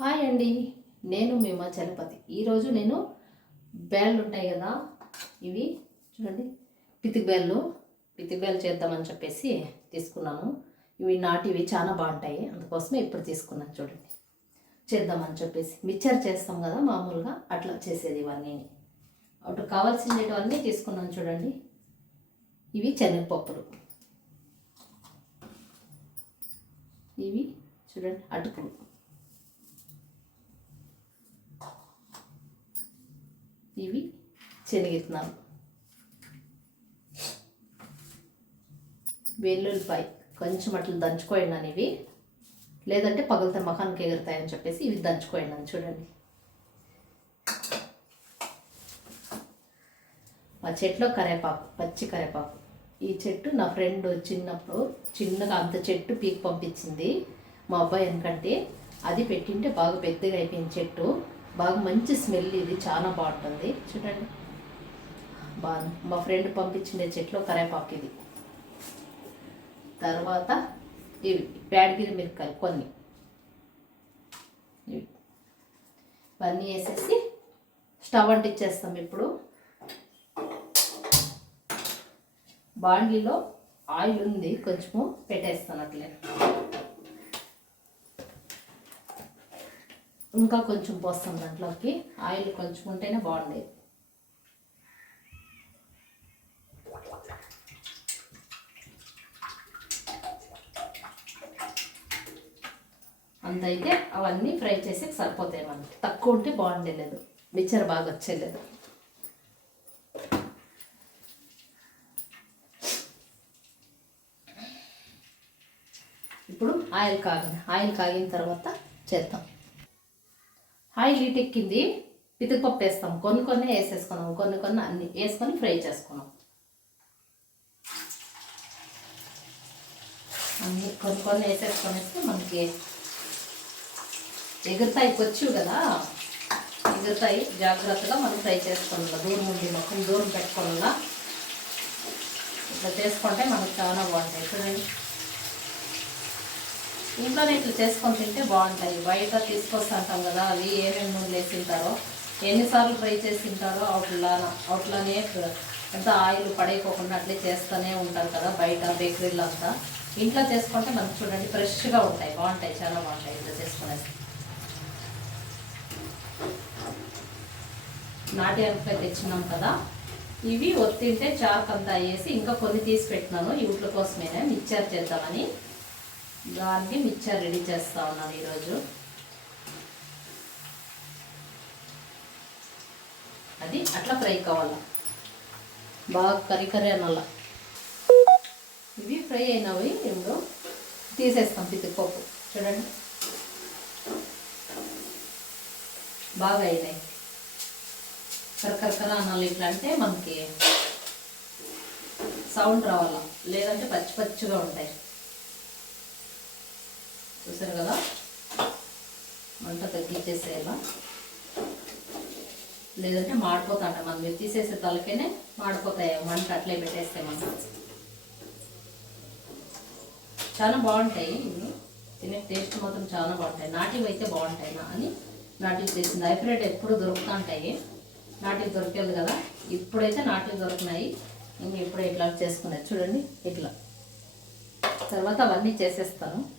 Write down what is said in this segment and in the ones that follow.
Hi అండి. నేను మేమా చలపతి ఈరోజు నేను బ్యాళ్ళు ఉంటాయి కదా ఇవి చూడండి. పితికి బ్యాళ్ళు పితికి బ్యాళ్ళు చేద్దామని చెప్పేసి తీసుకున్నాను. ఇవి నాటివి చాలా బాగుంటాయి. అందుకోసమే ఇప్పుడు తీసుకున్నాను చూడండి. చేద్దామని చెప్పేసి. మిక్చర్ చేస్తాం కదా మామూలుగా అట్లా చేసేది ఇవన్నీ. అటు కావాల్సినవన్నీ తీసుకున్నాను చూడండి. ఇవి శనగపప్పులు. ఇవి చూడండి అటుకులు. ఇవి శనగిత్తనాలు వెల్లుల్లిపాయ కొంచెం అట్లా దంచుకోండి ఇవి. లేదంటే పగలతే మకానికి ఎగురుతాయని చెప్పేసి ఇవి దంచుకోండి చూడండి. మా చెట్లో కరేపాకు పచ్చి కరేపాకు. ఈ చెట్టు నా ఫ్రెండ్ చిన్నప్పుడు చిన్నగా అంత చెట్టు పీక్ పంపించింది మా అబ్బాయి ఎందుకంటే అది పెట్టింటే బాగా పెద్దగా అయిపోయింది చెట్టు. బాగా మంచి స్మెల్ ఇది చాలా బాగుంటుంది. చూడండి. బాగా మా ఫ్రెండ్ పంపించిన చెట్లో కరేపాకు ఇది. తర్వాత ఇవి ప్యాడ్గిరి మిరకాయలు కొన్ని. ఇవి. ఇవన్నీ వేసేసి స్టవ్ అంటిచ్చేస్తాం ఇప్పుడు. బాండ్లీలో ఆయిల్ ఉంది కొంచెము పెట్టేస్తాను అట్లే. ఇంకా కొంచెం పోస్తాం దాంట్లోకి. ఆయిల్ కొంచెం ఉంటేనే బాగుండేది. అంతైతే అవన్నీ ఫ్రై చేసి సరిపోతాయి మనకి. తక్కువ ఉంటే బాగుండేలేదు. మిక్చర్ బాగా వచ్చేలేదు. ఇప్పుడు ఆయిల్ కాగింది ఆయిల్ కాగిన తర్వాత చేద్దాం. ఆయిల్ ఇటెక్కింది ఎక్కింది పితికిపప్పు వేస్తాం. కొన్ని కొన్ని వేసేసుకున్నాం కొన్ని కొన్ని అన్ని వేసుకొని ఫ్రై చేసుకున్నాం. అన్ని కొన్ని కొన్ని వేసేసుకొనేస్తే మనకి ఎగురుతాయి పొచ్చు కదా? ఎగురుతాయి. జాగ్రత్తగా మనం ఫ్రై చేసుకోవాలి దూరం ఉంది మొత్తం దూరం పెట్టుకోవాలా ఇట్లా చేసుకుంటే మనకు చాలా బాగుంటాయి. చూడండి. ఇంట్లోనే ఇట్లా చేసుకొని తింటే బాగుంటాయి బయట తీసుకొస్తుంటాం కదా అవి ఏమేమి నూనెలు వేసి తింటారో ఎన్నిసార్లు ఫ్రై చేసి తింటారో అవుట్లాన అవుట్లానే ఎంత ఆయిల్ పడేయకోకుండా అట్లే చేస్తూనే ఉంటారు కదా బయట బేకరీలో అంతా. ఇంట్లో చేసుకుంటే మనకు చూడండి ఫ్రెష్గా ఉంటాయి. బాగుంటాయి చాలా బాగుంటాయి ఇంట్లో చేసుకునేసి నాటి అనపకాయ తెచ్చినాం కదా. ఇవి ఒత్తింటే చాక్ అంతా వేసి ఇంకా కొన్ని తీసి పెట్టినాను. వీటి కోసమేనే మిక్చర్ చేద్దామని. దానికి మిక్చర్ రెడీ చేస్తా ఉన్నాను ఈరోజు. అది అట్లా ఫ్రై కావాల? బాగా కర్రీ కర్రీ అనాల ఇవి ఫ్రై అయినవి ఇప్పుడు తీసేస్తాం పితిపప్పు చూడండి. బాగా అయినాయి. కరకరకర అనాలి ఇట్లా అంటే మనకి సౌండ్ రావాలా? లేదంటే పచ్చి పచ్చిగా ఉంటాయి. చూసారు కదా? మంట తగ్గించేసేలా లేదంటే మాడిపోతాంట మనం. మీరు తీసేసే తలకేనే మాడిపోతాయి. మంట అట్లే పెట్టేస్తే మనం. చాలా బాగుంటాయి. ఇవి తినే టేస్ట్ మాత్రం చాలా బాగుంటాయి. నాటివి అయితే బాగుంటాయి అని నాటివి చేసింది. హైబ్రిడ్ ఎప్పుడు దొరుకుతుంటాయి. నాటివి దొరికేది కదా? ఇప్పుడైతే నాటివి దొరికినాయి ఇంక ఇప్పుడు ఇట్లా చేసుకున్నాయి. చూడండి ఇట్లా. తర్వాత అవన్నీ చేసేస్తాను.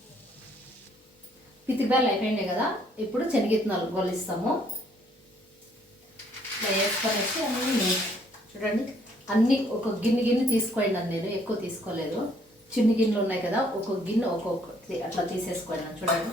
పితిబెల్లు అయిపోయినాయి కదా ఇప్పుడు శనగిత్తనాలు గొల్లిస్తాము ఇట్లా వేసుకొనేసి అన్నీ చూడండి అన్నీ ఒక గిన్నె గిన్నె తీసుకోండి నేను ఎక్కువ తీసుకోలేదు. చిన్ని గిన్నెలు ఉన్నాయి కదా ఒక్కొక్క గిన్నె ఒక్కొక్క అట్లా తీసేసుకోండి చూడండి.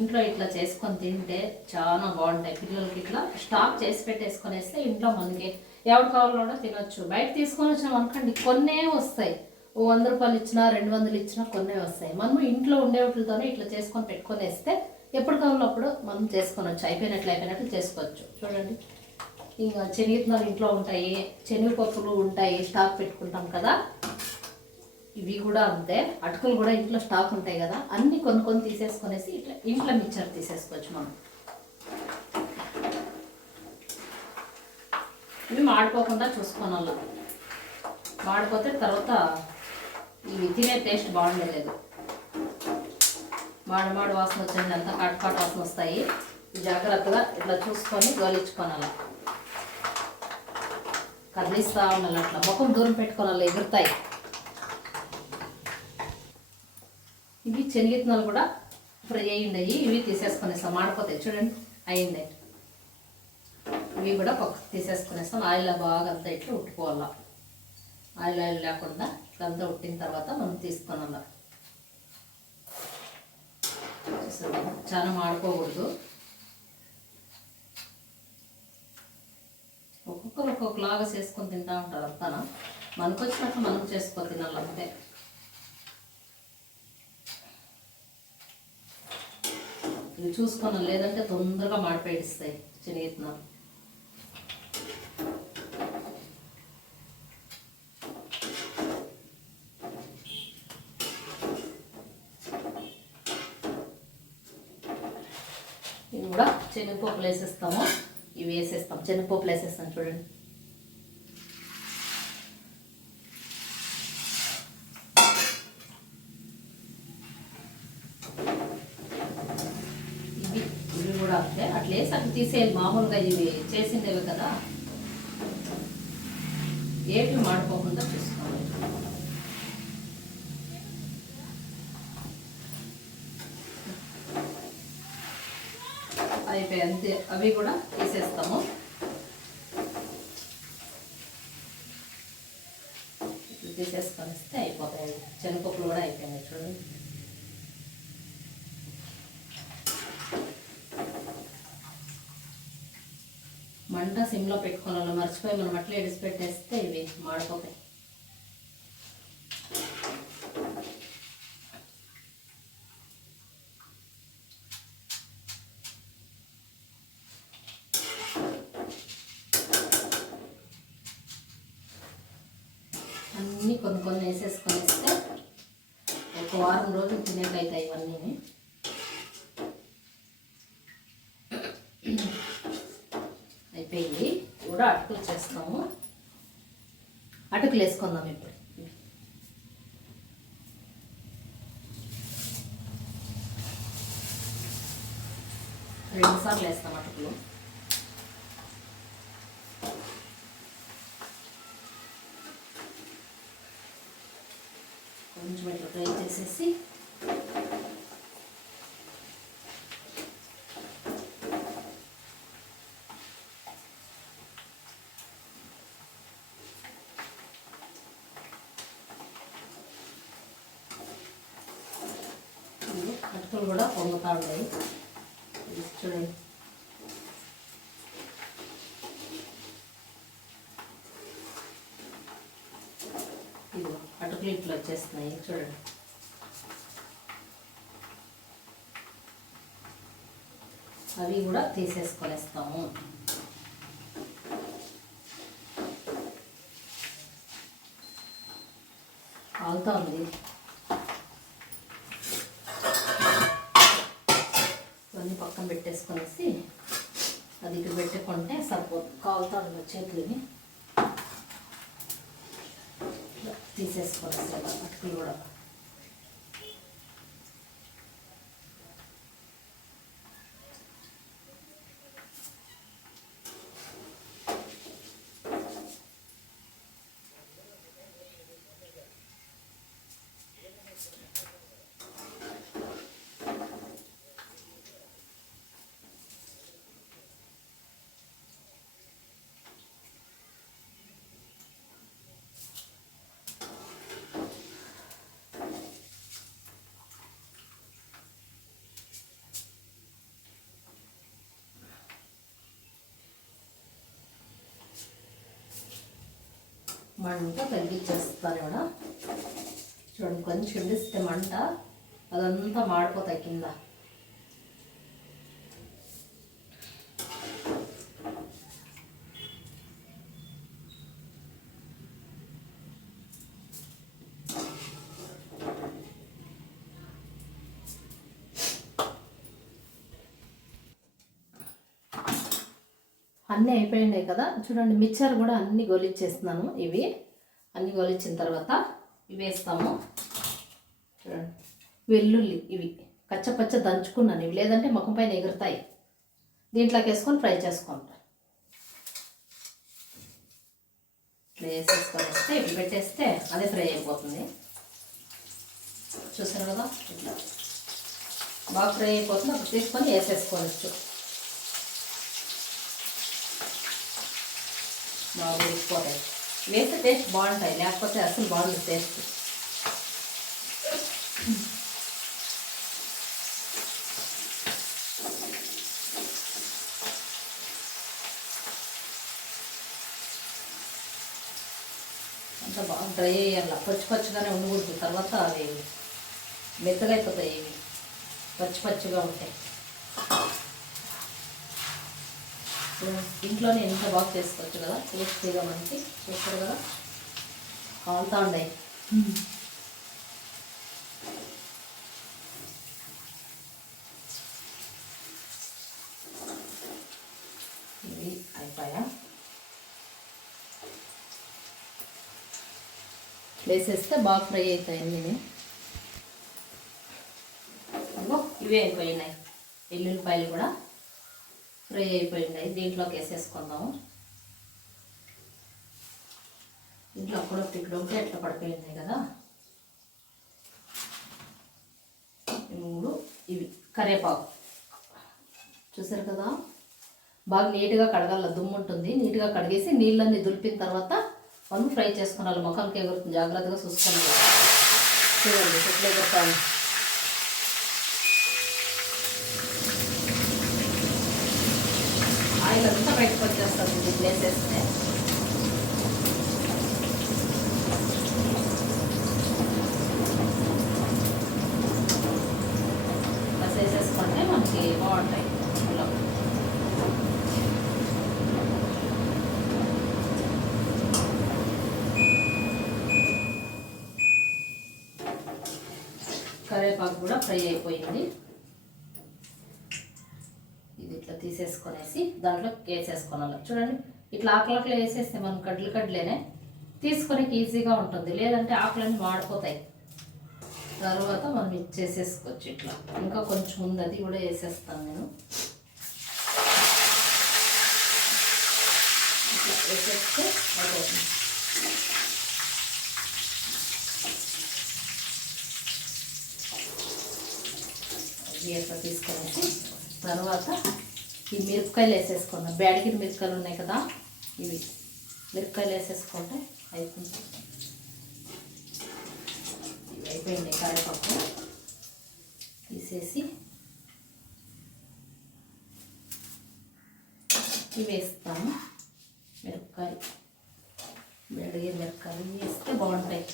ఇంట్లో ఇట్లా చేసుకొని తింటే చాలా బాగుంటాయి. పిల్లలకి ఇట్లా స్టాక్ చేసి పెట్టేసుకొనేస్తే ఇంట్లో మనకి ఎవరు కావాలో తినొచ్చు. బయట తీసుకొని వచ్చినాం అనుకోండి కొన్నే వస్తాయి. ఓ వంద రూపాయలు ఇచ్చినా రెండు వందలు ఇచ్చినా కొన్నే వస్తాయి. మనము ఇంట్లో ఉండే వాటితోనే ఇట్లా చేసుకొని పెట్టుకొని వేస్తే ఎప్పుడు కావాలప్పుడు మనం చేసుకోవచ్చు అయిపోయినట్లు అయిపోయినట్లు చేసుకోవచ్చు. చూడండి. ఇంకా శనగిత్తనాలు ఇంట్లో ఉంటాయి శనగపప్పులు ఉంటాయి స్టాక్ పెట్టుకుంటాం కదా. ఇవి కూడా అంతే. అటుకులు కూడా ఇంట్లో స్టాక్ ఉంటాయి కదా. అన్నీ కొన్ని కొన్ని తీసేసుకొనేసి ఇట్లా ఇంట్లో మిక్చర్ తీసేసుకోవచ్చు మనం. ఇవి మాడిపోకుండా చూసుకోనాల. మాడిపోతే తర్వాత ఇవి తినే టేస్ట్ బాగుండలేదు. మాడ మాడు వాసన వచ్చింది అంతా కాటు వాసన వస్తాయి. జాగ్రత్తగా ఇట్లా చూసుకొని గోలించుకోనాలి కదిలిస్తా ఉండాలి అట్లా. ముఖం దూరం పెట్టుకోనాలి ఎగురుతాయి. ఇవి శనగిత్తనాలు కూడా ఫ్రై అయ్యిండయి ఇవి తీసేసుకునేస్తాం. మాడిపోతాయి చూడండి అయ్యిండే. ఇవి కూడా పక్కకు తీసేసుకునేస్తాం. ఆయిల్ బాగా అంతా ఇట్లా ఉట్టుకోవాలా. ఆయిల్ ఆయిల్ లేకుండా ఇట్లంతా ఉట్టిన తర్వాత మనం తీసుకున్నాం చాలా మాడుకోకూడదు ఒక్కొక్కరు ఒక్కొక్కలాగా చేసుకొని తింటా ఉంటారు అంతా. మనకు వచ్చినట్టు మనం చేసుకొని తినాలి అంతే. ఇవి చూసుకున్నాం లేదంటే తొందరగా మాడిపోయిస్తాయి చిన్నగిత్తున్నాం ఇవి కూడా శనగపప్పులు వేసేస్తాము. ఇవి వేసేస్తాం. శనగపప్పులు వేసేస్తాం చూడండి. ఇవి ఇవి కూడా అంతే. అట్లే అట్లా తీసేయాలి. మామూలుగా ఇవి చేసిండేవి కదా. ఏట్లు మాడిపోకుండా చూసుకోవాలి. అయిపోయి అంతే అవి కూడా తీసేస్తాము. ఇట్లా తీసేసుకొని వస్తే అయిపోతాయి. శనగపప్పులు కూడా అయిపోయాయి చూడండి. మంట సిమ్లో పెట్టుకోవాలి మర్చిపోయి మనం అట్లా ఎడిసి పెట్టేస్తే ఇవి మాడిపోతాయి అన్నీ కొన్ని కొన్ని వేసేసుకొని ఇస్తే ఒక వారం రోజులు తినేటైతే ఇవన్నీ. అయిపోయింది. కూడా అటుకులు చేస్తాము అటుకులు వేసుకుందాం ఇప్పుడు. రెండు సార్లు వేస్తాం అటుకులు కొంచెం ఇట్లా ఫ్రై చేసేసి ఇవి అటుకులు కూడా పొంగుతా చూడండి ఇదిగో అటుకులు ఇట్లా వచ్చేస్తున్నాయి చూడండి. అవి కూడా తీసేసుకొనేస్తాము. ఆగుతా ఉంది. ఇవన్నీ పక్కన పెట్టేసుకొనేసి అది ఇటు పెట్టుకుంటే సరిపోతుంది. కాలుతా ఉంది చేతులని. తీసేసుకోవాలి అటుకులు కూడా మంట తగ్గించేస్తారు ఇక్కడ. చూడండి కొంచెం ఇస్తే మంట అదంతా మాడిపోతాయి కింద. అన్నీ అయిపోయినాయి కదా. చూడండి మిక్చర్ కూడా అన్నీ గొలిచ్చేస్తున్నాను ఇవి. అన్నీ గొలిచ్చిన తర్వాత ఇవి వేస్తాము. చూడండి వెల్లుల్లి ఇవి. కచ్చపచ్చ దంచుకున్నాను ఇవి. లేదంటే ముఖం పైన ఎగురుతాయి. దీంట్లోకి వేసుకొని ఫ్రై చేసుకోండి ఇట్లా వేసేసుకొని వస్తే ఇవి పెట్టేస్తే అదే ఫ్రై అయిపోతుంది. చూసారు కదా? ఇట్లా బాగా ఫ్రై అయిపోతుంది. అప్పుడు తీసుకొని వేసేసుకోవచ్చు. బాగా ఉడికిపోతాయి వేస్తే టేస్ట్ బాగుంటాయి లేకపోతే అసలు బాగుంది టేస్ట్ అంత బాగా డ్రై అయ్యాల పచ్చి పచ్చిగానే ఉండకూడదు. తర్వాత అవి మెత్తగా అయిపోతాయి ఇవి. పచ్చి పచ్చిగా ఉంటాయి. ఇంట్లోనే ఎంత బాగా చేసుకోవచ్చు కదా? టేస్టీగా మంచి చేస్తారు కదా? కాలుతా ఉన్నాయి ఇవి అయిపోయా? వేసేస్తే బాగా ఫ్రై అవుతాయి అన్ని ఇవే అయిపోయినాయి. ఎల్లుల్లిపాయలు కూడా. ఫ్రై అయిపోయింది. దీంట్లోకి వేసేసుకుందాము ఇంట్లో అప్పుడు ఇక్కడ ఉంటే ఎట్లా పడిపోయినాయి కదా. మూడు ఇవి కరివేపాకు చూసారు కదా? బాగా నీట్గా కడగాల దుమ్ము ఉంటుంది. నీట్గా కడిగేసి నీళ్ళన్నీ దులిపిన తర్వాత మనం ఫ్రై చేసుకోవాలి ముఖంకి ఎగురుతుంది. జాగ్రత్తగా చూసుకోండి. చూడండి ఎట్లా ఎగురుతాను ఆయిల్ అంతా బయటకు వచ్చేస్తుంది ఇది ప్లేస్ వేస్తే బస్ వేసేసుకుంటే మనకి బాగుంటాయి కరేపాకు కూడా ఫ్రై అయిపోయింది ఇది ఇట్లా తీసేసుకొనేసి దాంట్లో వేసేసుకోవాలి చూడండి ఇట్లా ఆకులకులు వేసేస్తే మనం కడ్లు కడ్లేనే తీసుకొని ఈజీగా ఉంటుంది. లేదంటే ఆకులన్నీ మాడిపోతాయి. తర్వాత మనం ఇచ్చేసేసుకోవచ్చు ఇట్లా. ఇంకా కొంచెం ఉంది అది కూడా వేసేస్తాను నేను. ఇట్లా వేసేస్తే అయిపోతుంది. తర్వాత ఈ మిరపకాయలు వేసేసుకోండి బ్యాడిగిన మిరపకాయలు ఉన్నాయి కదా ఇవి మిరపకాయలు వేసేసుకుంటే అయిపోయింది. ఇవి అయిపోయింది కరివేపాకు. తీసేసి ఇవి మిరపకాయ బెడగిన మిరపకాయలు వేస్తే బాగుంటాయి.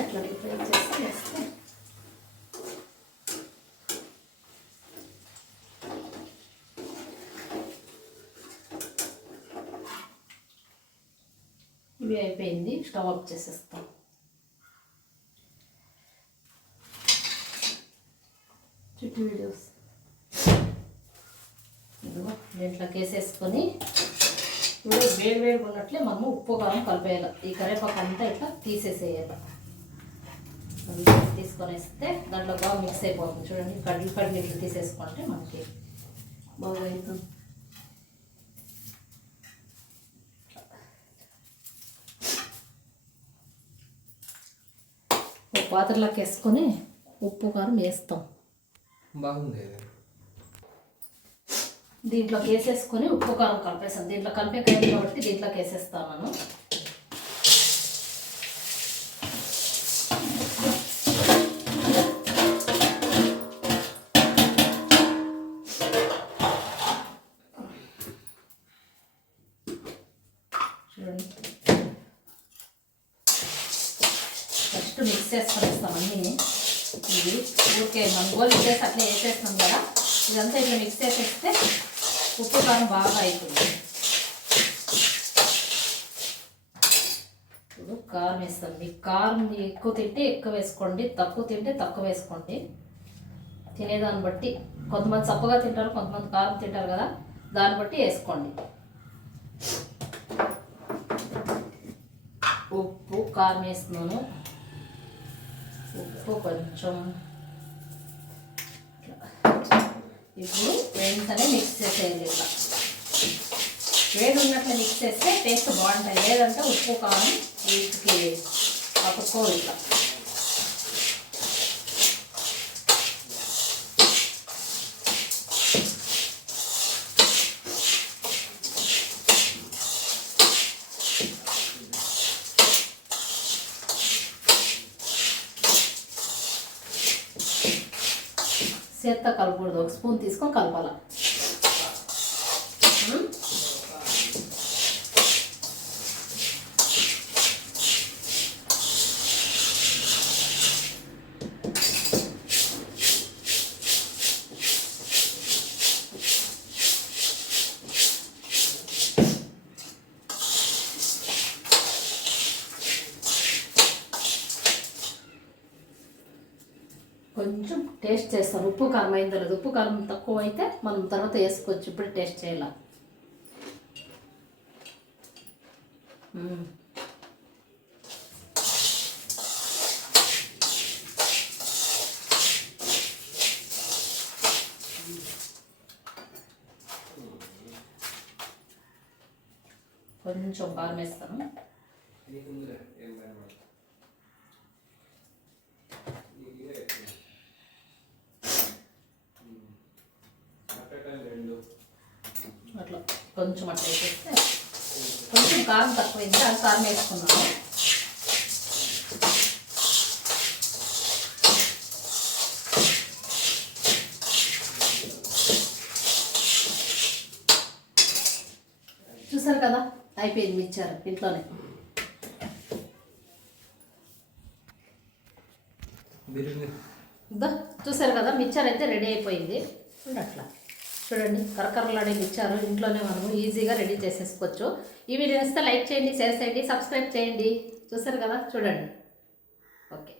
అట్లా ఫ్రై చేసి వేస్తే ఇవి అయిపోయింది స్టవ్ ఆఫ్ చేసేస్తాం చుట్టూ వీడియోస్ ఇదిగో దీంట్లోకి వేసేసుకొని ఇప్పుడు వేడి వేడిగా ఉన్నట్లే మనము ఉప్పు కారం కలిపేయాలి. ఈ కరివేపాకు అంతా ఇట్లా తీసేసేయాలి. తీసుకొని వేస్తే దాంట్లో బాగా మిక్స్ అయిపోతుంది. చూడండి కడ్లు కడ్లు ఇట్లా తీసేసుకుంటే మనకి బాగా అవుతుంది పాత్రలోకి వేసుకొని ఉప్పు కారం వేస్తాం. బాగుంది. దీంట్లోకి వేసేసుకొని ఉప్పు కారం కలిపేస్తాను దీంట్లో కలిపే కాబట్టి దీంట్లోకి వేసేస్తాను కారం వేస్తాం మీకు కారం ఎక్కువ తింటే ఎక్కువ వేసుకోండి తక్కువ తింటే తక్కువ వేసుకోండి. తినేదాన్ని బట్టి కొంతమంది చప్పగా తింటారు కొంతమంది కారం తింటారు కదా దాన్ని బట్టి వేసుకోండి. ఉప్పు కారం వేస్తున్నాను. ఉప్పు కొంచెం ఇప్పుడు వెంటనే మిక్స్ చేసేయాలి ఇట్లా. వేడి ఉన్నట్లు మిక్స్ చేస్తే టేస్ట్ బాగుంటుంది. లేదంటే ఉప్పు కారం వీటికి పట్టుకో ఇట్లా. చేత్తో కలపకూడదు. ఒక స్పూన్ తీసుకొని కలపాలి ఉమ్. కొంచెం చేస్తాను ఉప్పు కారం అయిందో లేదు ఉప్పు కారం తక్కువ అయితే మనం తర్వాత వేసుకోవచ్చు. ఇప్పుడు టేస్ట్ చేయాల. కొంచెం కారం వేస్తాను అట్లా కొంచెం అట్లా వేసేస్తే కొంచెం కారం తక్కువైంది. అది కారం వేసుకున్నాను. చూసారు కదా? అయిపోయింది మిచ్చారు ఇంట్లోనే. చూసారు కదా? మిక్చర్ అయితే రెడీ అయిపోయింది. అట్లా. చూడండి కరకరలాడే ఇచ్చారు ఇంట్లోనే మనము ఈజీగా రెడీ చేసేసుకోవచ్చు. ఈ వీడియో వస్తే లైక్ చేయండి షేర్ చేయండి సబ్స్క్రైబ్ చేయండి. చూసారు కదా? చూడండి. ఓకే.